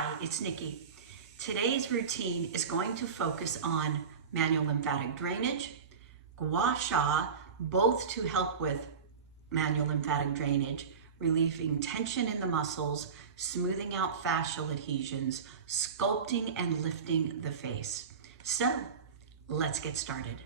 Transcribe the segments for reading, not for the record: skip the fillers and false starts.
Hi, it's Nikki. Today's routine is going to focus on manual lymphatic drainage, Gua Sha, both to help with manual lymphatic drainage, relieving tension in the muscles, smoothing out fascial adhesions, sculpting and lifting the face. So let's get started.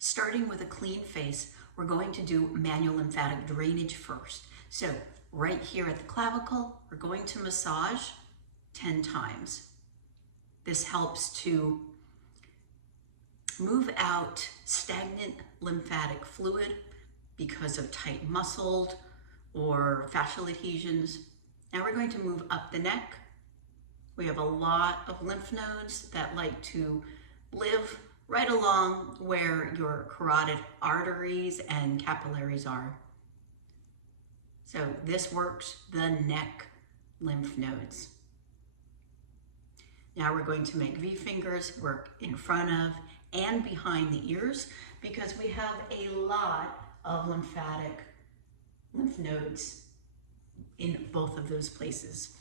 Starting with a clean face, we're going to do manual lymphatic drainage first. So right here at the clavicle, we're going to massage 10 times. This helps to move out stagnant lymphatic fluid because of tight muscled or fascial adhesions. Now we're going to move up the neck. We have a lot of lymph nodes that like to live right along where your carotid arteries and capillaries are. So this works the neck lymph nodes. Now we're going to make V fingers work in front of and behind the ears because we have a lot of lymphatic lymph nodes in both of those places.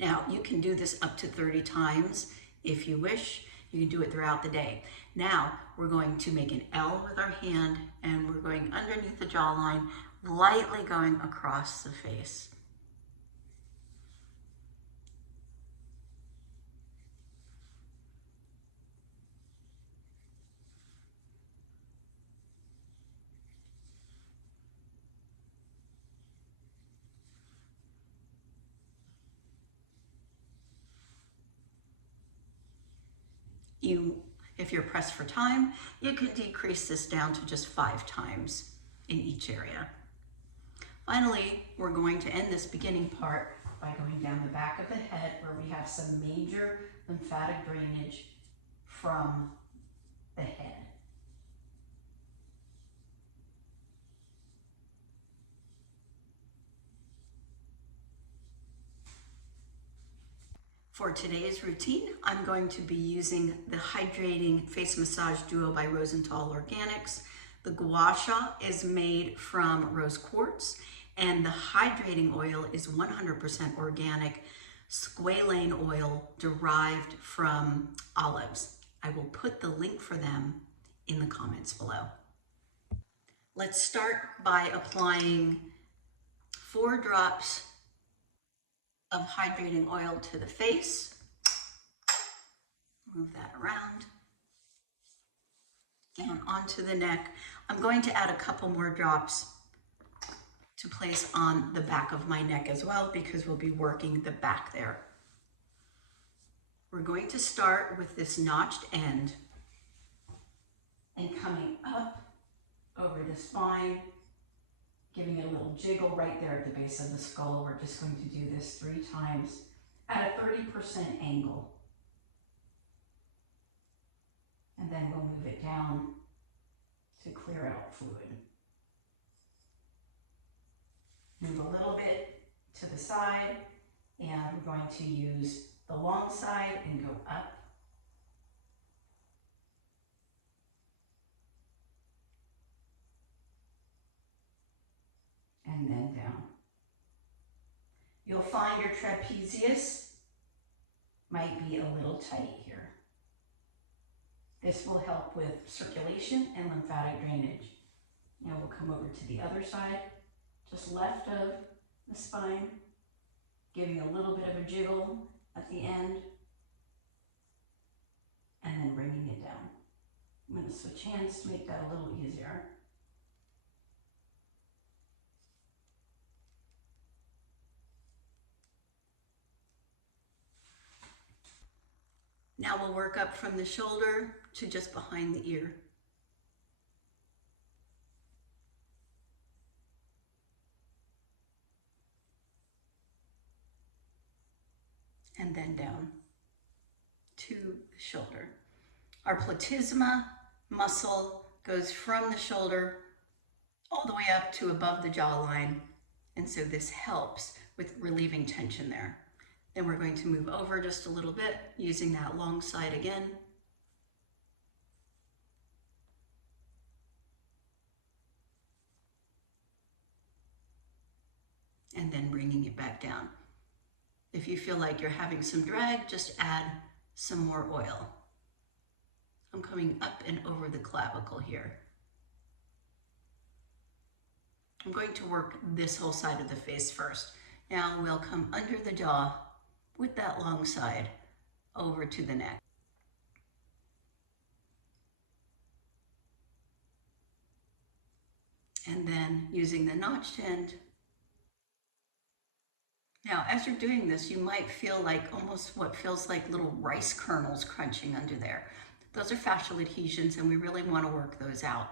Now you can do this up to 30 times if you wish. You can do it throughout the day. Now we're going to make an L with our hand and we're going underneath the jawline, lightly going across the face. If you're pressed for time, you can decrease this down to just 5 times in each area. Finally, we're going to end this beginning part by going down the back of the head where we have some major lymphatic drainage from the head. For today's routine, I'm going to be using the Hydrating Face Massage Duo by Rosental Organics. The Gua Sha is made from rose quartz, and the hydrating oil is 100% organic squalane oil derived from olives. I will put the link for them in the comments below. Let's start by applying 4 drops of hydrating oil to the face. Move that around, down onto the neck. I'm going to add a couple more drops to place on the back of my neck as well because we'll be working the back there. We're going to start with this notched end and coming up over the spine, giving it a little jiggle right there at the base of the skull. We're just going to do this 3 times at a 30% angle. And then we'll move it down to clear out fluid. Move a little bit to the side, and we're going to use the long side and go up. And then down. You'll find your trapezius might be a little tight here. This will help with circulation and lymphatic drainage. Now we'll come over to the other side, just left of the spine, giving a little bit of a jiggle at the end, and then bringing it down. I'm going to switch hands to make that a little easier. Now we'll work up from the shoulder to just behind the ear. And then down to the shoulder. Our platysma muscle goes from the shoulder all the way up to above the jawline. And so this helps with relieving tension there. Then we're going to move over just a little bit using that long side again. And then bringing it back down. If you feel like you're having some drag, just add some more oil. I'm coming up and over the clavicle here. I'm going to work this whole side of the face first. Now we'll come under the jaw with that long side over to the neck. And then using the notched end. Now, as you're doing this, you might feel like almost what feels like little rice kernels crunching under there. Those are fascial adhesions, and we really want to work those out.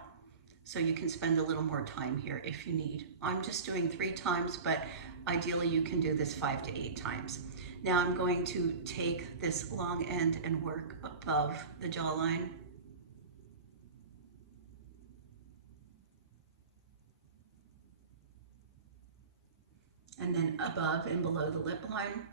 So you can spend a little more time here if you need. I'm just doing 3 times, but ideally you can do this 5 to 8 times. Now I'm going to take this long end and work above the jawline. And then above and below the lip line.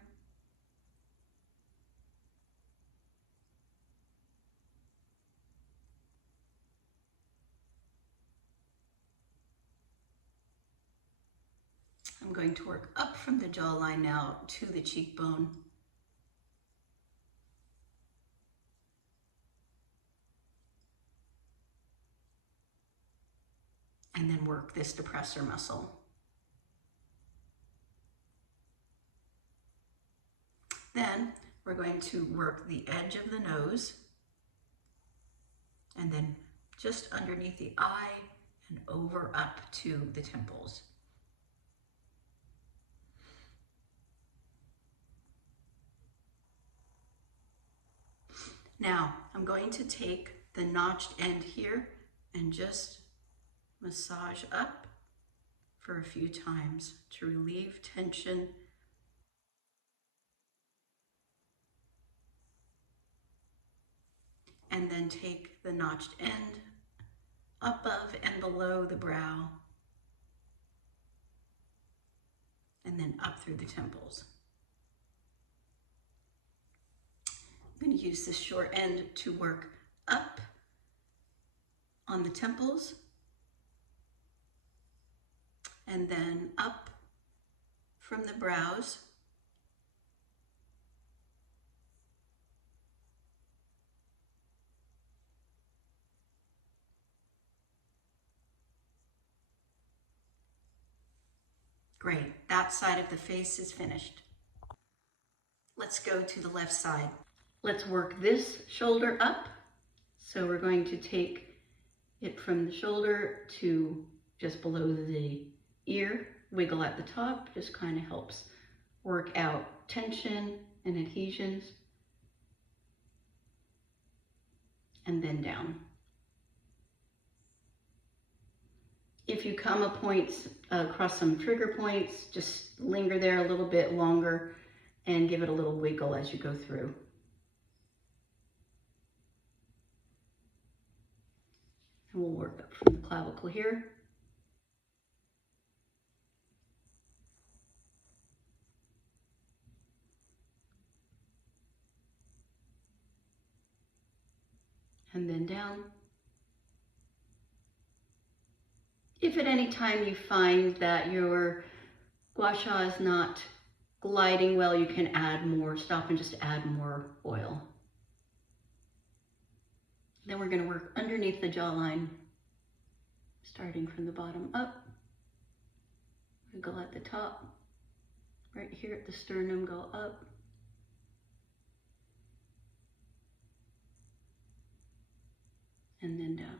I'm going to work up from the jawline now to the cheekbone. And then work this depressor muscle. Then we're going to work the edge of the nose and then just underneath the eye and over up to the temples. Now I'm going to take the notched end here and just massage up for a few times to relieve tension. And then take the notched end above and below the brow, and then up through the temples. I'm going to use this short end to work up on the temples, and then up from the brows, Great, that side of the face is finished. Let's go to the left side. Let's work this shoulder up. So we're going to take it from the shoulder to just below the ear, wiggle at the top, just kind of helps work out tension and adhesions, and then down. If you come across some trigger points, just linger there a little bit longer and give it a little wiggle as you go through. And we'll work up from the clavicle here. And then down. If at any time you find that your gua sha is not gliding well, you can add more, stop and just add more oil. Then we're going to work underneath the jawline, starting from the bottom up. Wiggle at the top, right here at the sternum, go up. And then down.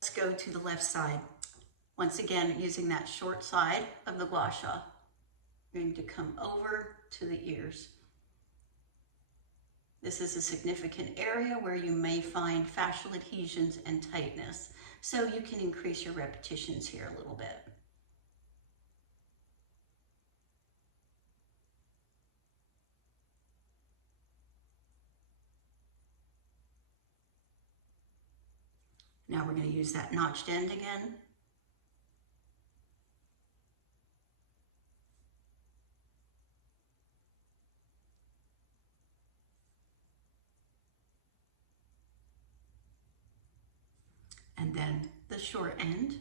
Let's go to the left side. Once again, using that short side of the gua sha. I'm going to come over to the ears. This is a significant area where you may find fascial adhesions and tightness, so you can increase your repetitions here a little bit. Now we're going to use that notched end again. and then the short end.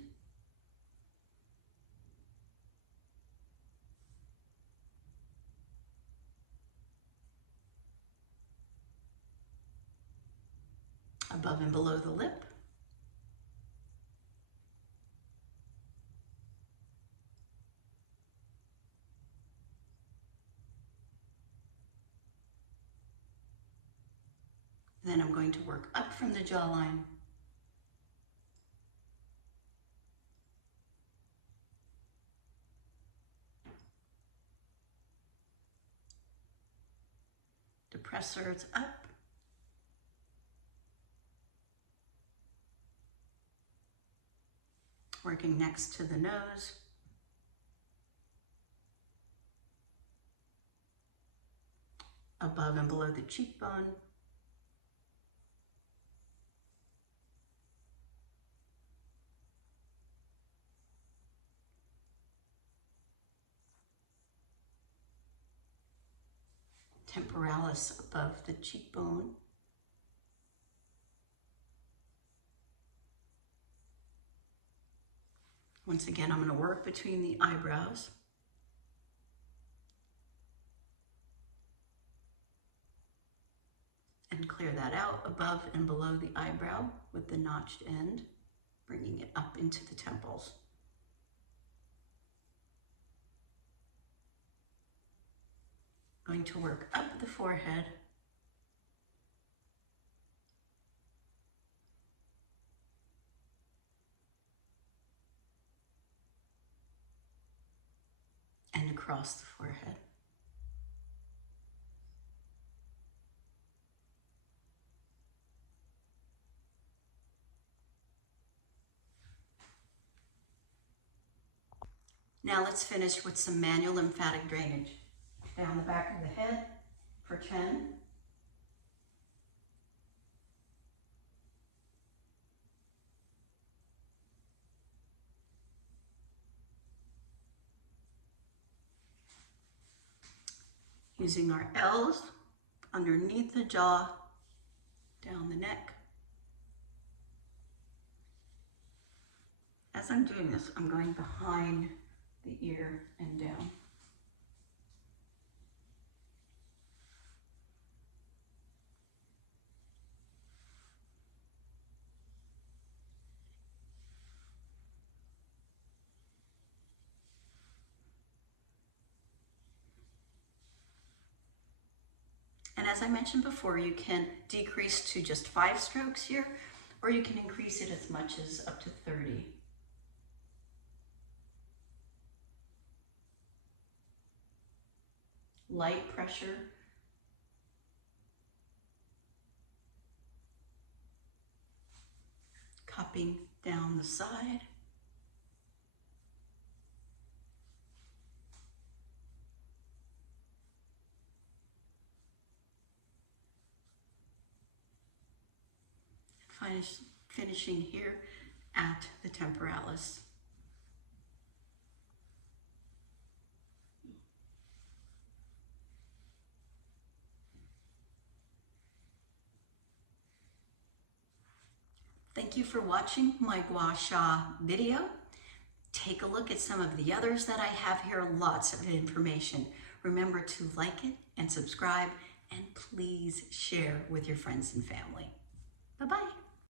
Above and below the lip. Then I'm going to work up from the jawline. Depressors up. Working next to the nose. Above and below the cheekbone. Temporalis above the cheekbone. Once again, I'm going to work between the eyebrows. And clear that out above and below the eyebrow with the notched end, bringing it up into the temples. Going to work up the forehead. And across the forehead. Now let's finish with some manual lymphatic drainage. Down the back of the head for 10. Using our L's underneath the jaw, down the neck. As I'm doing this, I'm going behind the ear and down. And as I mentioned before, you can decrease to just 5 strokes here, or you can increase it as much as up to 30. Light pressure. Cupping down the side. Finishing here at the temporalis. Thank you for watching my Gua Sha video. Take a look at some of the others that I have here, lots of information. Remember to like it and subscribe, and please share with your friends and family. Bye-bye.